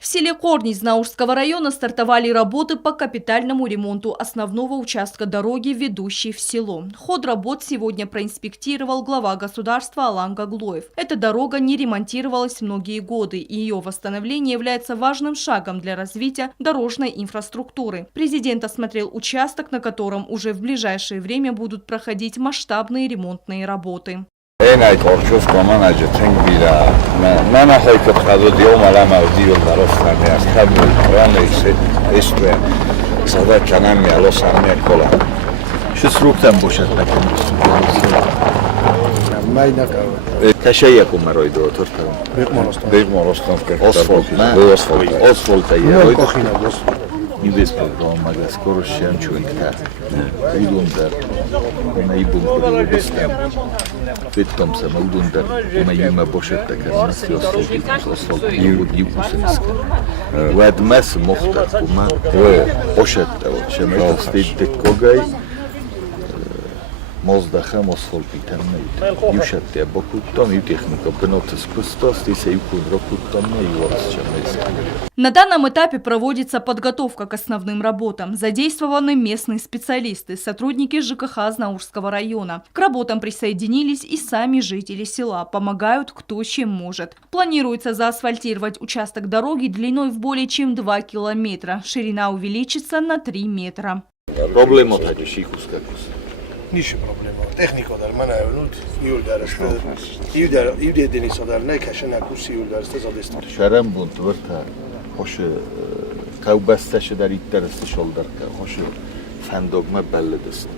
В селе Корнис Наурского района стартовали работы по капитальному ремонту основного участка дороги, ведущей в село. Ход работ сегодня проинспектировал глава государства Алан Гаглоев. Эта дорога не ремонтировалась многие годы, и ее восстановление является важным шагом для развития дорожной инфраструктуры. Президент осмотрел участок, на котором уже в ближайшее время будут проходить масштабные ремонтные работы. Ένα κορτσούς κομμάνα τζετέν πήρα. Να έχω υποκρατώ δύο μαλάμα δύο δαρόφθανε. Αυτά μου κράνε έστω sada kanam ya los amne kola. Şu sruktan boşaltmak istiyorum. Mayna kav. Kaşaya kumaroy doktor. Bejmorostan Asfalt, asfalt No cochina dos. Nibes programa da skoro šiam čuvinka. Udundar. Ona ibum kodistam. Fitom sam udundar. Ona ima boşaltmak asfalt. Yukusinska. Vad mas mohtar kuma. Boşaltao. Şemet stidde kogay. Mozdaha asfaltítani nejde. Jušatja bokuttam, ju техника пенотес пустос, и се юкун рокутtam не юрасча место. На данном этапе проводится подготовка к основным работам. Задействованы местные специалисты, сотрудники ЖКХ Наурского района. К работам присоединились и сами жители села. Помогают кто чем может. Планируется заасфальтировать участок дороги длиной в более чем 2 километра. Ширина увеличится на 3 метра. Проблема таки шихускакус. Nici problema. Tehnico dar mana unut yul dar yul deni sadar ne kaşena kursi yul dar staz adest. Şaram bunt vrta hoş kavbastaşı dar itteresti şoldarka hoş fandogma belledest.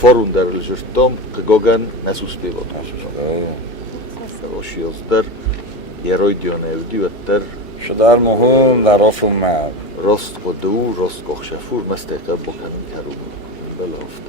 Forun dar ljurtom gogan nasus pivot. Hoş yozdar yeroidion evdivetter Shadar muhum darofum ma. rost qodu rost qoxshafur masteka bokan karu. Beloft.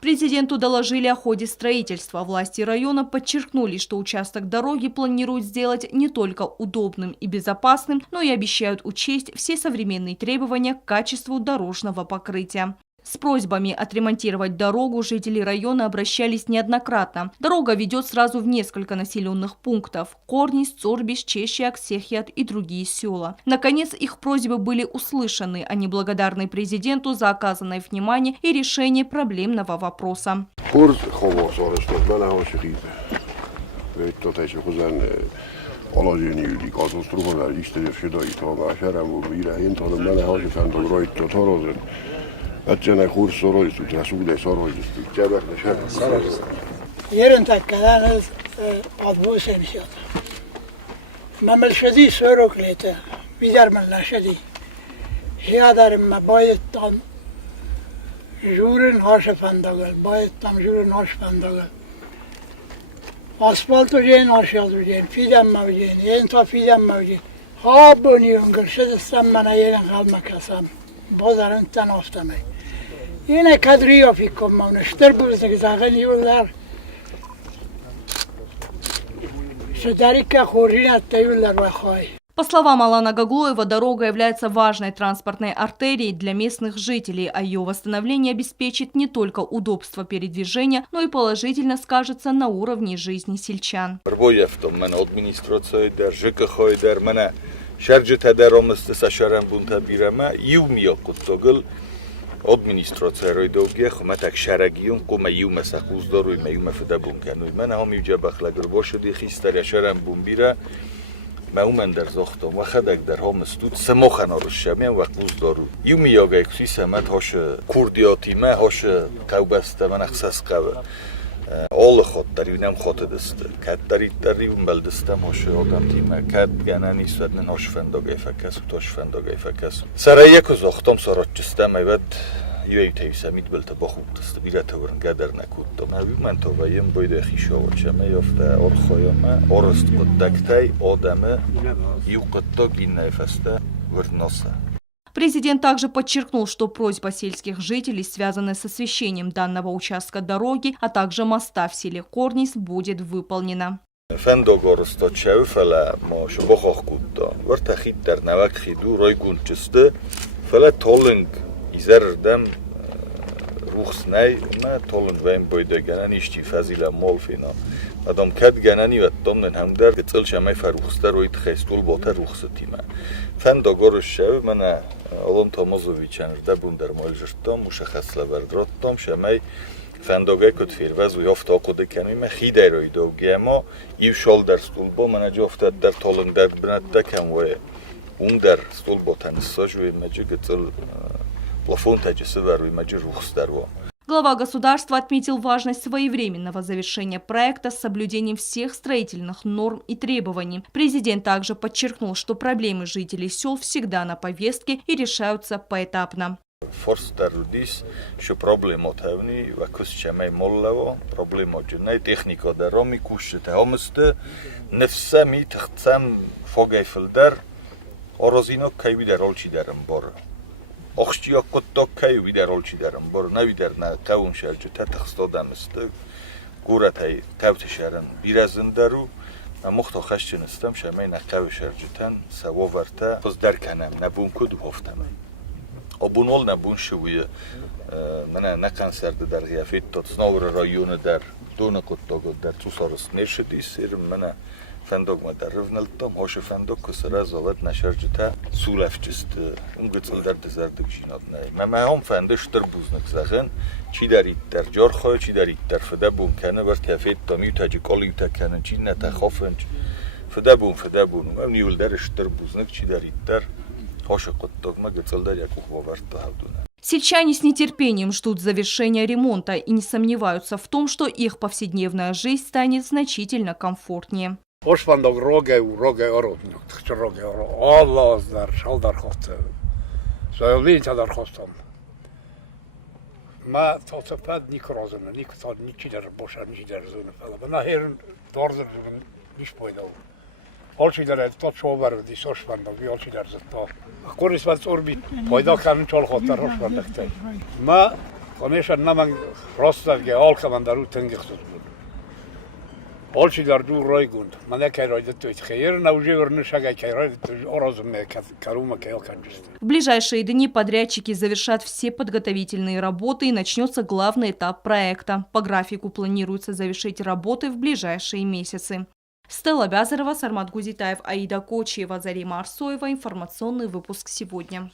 Президенту доложили о ходе строительства. Власти района подчеркнули, что участок дороги планируют сделать не только удобным и безопасным, но и обещают учесть все современные требования к качеству дорожного покрытия. С просьбами отремонтировать дорогу жители района обращались неоднократно. Дорога ведет сразу в несколько населенных пунктов – Корнис, Цорбиш, Чещиак, Сехьят и другие села. Наконец, их просьбы были услышаны. Они благодарны президенту за оказанное внимание и решение проблемного вопроса. Acena kursoroy sutrasude soroy istijaber neşer. Yerin takkadan adbu semsiyat. Mamel şedi sörök lete. Bider mella şedi. Hiyadarim ma bayettan jurin haşe fandagal. Bayettan jurin haşe fandagal. Asfalto jen aşağıda jen. Fiden mavjen. En ta fiden mavjen. Ha bönüyon gırşedistan bana yerin kalmak asam. Bozarın tan aftamay. Yine kadriyo fikom mavneşter buzda zagen yollar. Шадарика хорина таюллар вахай. По словам Алана Гаглоева, дорога является важной транспортной артерией для местных жителей, а ее восстановление обеспечит не только удобство передвижения, но и положительно скажется на уровне жизни сельчан. Administrația roidovgie, xmatak sharagiun, kuma yume sakuzdoru, me yume fedabun kanuy. Man ham yujabakh lagrboshdi khistari sharam bumbira. Ma umen der zochtom wa khadak der ham stud semokhan arushamian wa quzdoru. Yumi yoga ksisamat hosh kurdioti ma hosh qawbasta man akhsas qava. All خاطری نم خاطر دست کات داری اون بلدستم هاش آدم تیم کات گنانی سودن هاش فنداگه فکس و تاش فنداگه فکس سرای یک زختم سرات جستم ایوت یوی تیسمید بلت بخود دست بیره تورن قدر نکودم همی من تو ویم باید خیشا و چمه یافته آرخایامه آرست قدکتای آدمه یو قدتاگ این نفسته ورناسه. Президент также подчеркнул, что просьба сельских жителей, связанная с освещением данного участка дороги, а также моста в селе Корнис, будет выполнена. Фендогорсто чевфела мош бохохкутто. Вертахит der навак хиду ройгунчсте. Фела толинг изердем рухснай, ма толинг вем бойдегенан ишти фазила молфина. Адам кад генани ва домнен хамдар гцэл шамай фарухстар ройт хестул бота рухсатима. Фендо горшев мана Алон Томозовичан да бундер молжштом мушахасла вердротом шамай фендоге кутфирваз у ёфт окуде кемиме хидай ройдо гемо ив шолдер стулбо мана жофта дар толын дар бнадда кем ва ундер стулбо танисожуи маджи гцэл плафон таджисвару маджи рухстарво. Глава государства отметил важность своевременного завершения проекта с соблюдением всех строительных норм и требований. Президент также подчеркнул, что проблемы жителей сел всегда на повестке и решаются поэтапно. Форстарудис, что проблема тавни, вакус чамай моллаво, проблема джунай техника да роми куште амсте, нефсами тхцам фогайфлдар, орозино кайвидер олчи дарам бор. Охштия котто кайвидер олчи дарам бор, навидер на каун шарджута тхстодамсте, гуратай кавтшаран биразындару, мохто хашчинстам шамай на кавшарджутан савоварта поздарканам набунку дуфтам. Обунол набун шуя, мана на концерт дар гиафит тот снова района дар дона коттого дар цусарс нешдис, мана фендогма дар равналтом, хоше фендог ксара завод нашарджта сулафчист, унгцл дар дезардик шинаднай. Мама фендеш турбузнак заген, чи дарит дар жорхо, чи дарит дар фдабун кана бар тафит томи таji колита кана чи ната хофенч. Фдабун, мамниул дарш турбузнак чи дарит дар Сельчане с нетерпением ждут завершения ремонта и не сомневаются в том, что их повседневная жизнь станет значительно комфортнее. Olçiler tot çoğuvar di soşvandı bir olçiler zıttı. Korisvat orbi payda kanın çol xotlar hoşvandıktı. Ma konuşan naman rostlar ge alkamandaru tengixsuz bud. Olçiler du roygund. Mana kayroydı tüt xeyir навже вернышага кайроydı оразумне карума кайоканжist. В ближайшие дни подрядчики завершат все подготовительные работы и начнется главный этап проекта. По графику планируется завершить работы в ближайшие месяцы. Стелла Бязарова, Сармат Гузитаев, Аида Кочиева, Зарима Арсоева. Информационный выпуск сегодня.